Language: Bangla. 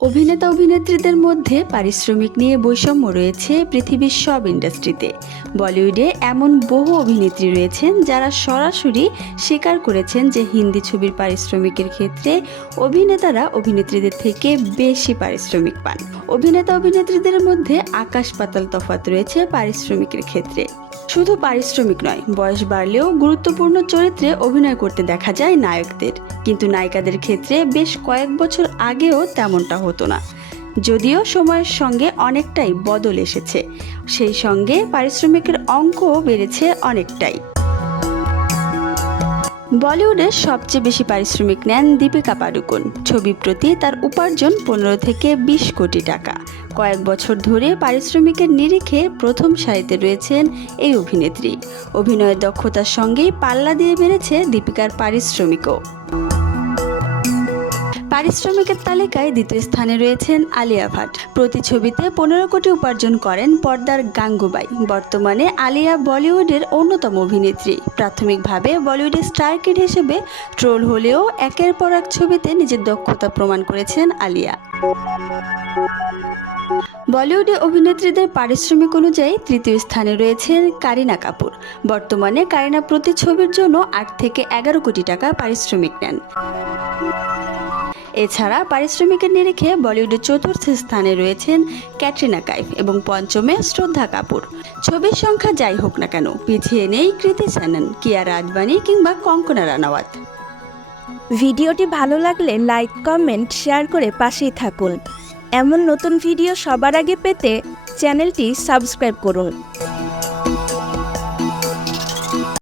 অভিনেতা অভিনেত্রীদের মধ্যে পারিশ্রমিক নিয়ে বৈষম্য রয়েছে পৃথিবীর সব ইন্ডাস্ট্রিতে। বলিউডে এমন বহু অভিনেত্রী রয়েছেন যারা সরাসরি স্বীকার করেছেন যে হিন্দি ছবির পারিশ্রমিকের ক্ষেত্রে অভিনেতারা অভিনেত্রীদের থেকে বেশি পারিশ্রমিক পান। অভিনেতা অভিনেত্রীদের মধ্যে আকাশ পাতাল তফাৎ রয়েছে পারিশ্রমিকের ক্ষেত্রে। শুধু পারিশ্রমিক নয়, বয়স বাড়লেও গুরুত্বপূর্ণ চরিত্রে অভিনয় করতে দেখা যায় নায়কদের, কিন্তু নায়িকাদের ক্ষেত্রে বেশ কয়েক বছর আগেও তেমনটা হতো না। যদিও সময়ের সঙ্গে অনেকটাই বদল এসেছে, সেই সঙ্গে পারিশ্রমিকের অঙ্কও বেড়েছে অনেকটাই। বলিউডের সবচেয়ে বেশি পারিশ্রমিক নেন দীপিকা পাডুকোন। ছবি প্রতি তার উপার্জন 15 থেকে 20 কোটি টাকা। কয়েক বছর ধরে পারিশ্রমিকের নিরিখে প্রথম সারিতে রয়েছেন এই অভিনেত্রী। অভিনয়ের দক্ষতার সঙ্গেই পাল্লা দিয়ে বেড়েছে দীপিকার পারিশ্রমিকও। পারিশ্রমিকের তালিকায় দ্বিতীয় স্থানে রয়েছেন আলিয়া ভাট। প্রতি ছবিতে 15 কোটি উপার্জন করেন পর্দার গাঙ্গুবাই। বর্তমানে আলিয়া বলিউডের অন্যতম অভিনেত্রী। প্রাথমিকভাবে বলিউডের স্টার কিড হিসেবে ট্রোল হলেও একের পর এক ছবিতে নিজের দক্ষতা প্রমাণ করেছেন আলিয়া। বলিউডে অভিনেত্রীদের পারিশ্রমিক অনুযায়ী তৃতীয় স্থানে রয়েছেন কারিনা কাপুর। বর্তমানে কারিনা প্রতি ছবির জন্য 8 থেকে 11 কোটি টাকা পারিশ্রমিক নেন। এছাড়া পারিশ্রমিকের নিরিখে বলিউডের চতুর্থ স্থানে রয়েছেন ক্যাটরিনা কাইফ এবং পঞ্চমে শ্রদ্ধা কাপুর। ছবির সংখ্যা যাই হোক না কেন, পিছিয়ে নেই কৃতি সেনন, কিয়ারা আদবানি কিংবা কঙ্কনা রানাওয়াত। ভিডিওটি ভালো লাগলে লাইক, কমেন্ট, শেয়ার করে পাশেই থাকুন। এমন নতুন ভিডিও সবার আগে পেতে চ্যানেলটি সাবস্ক্রাইব করুন।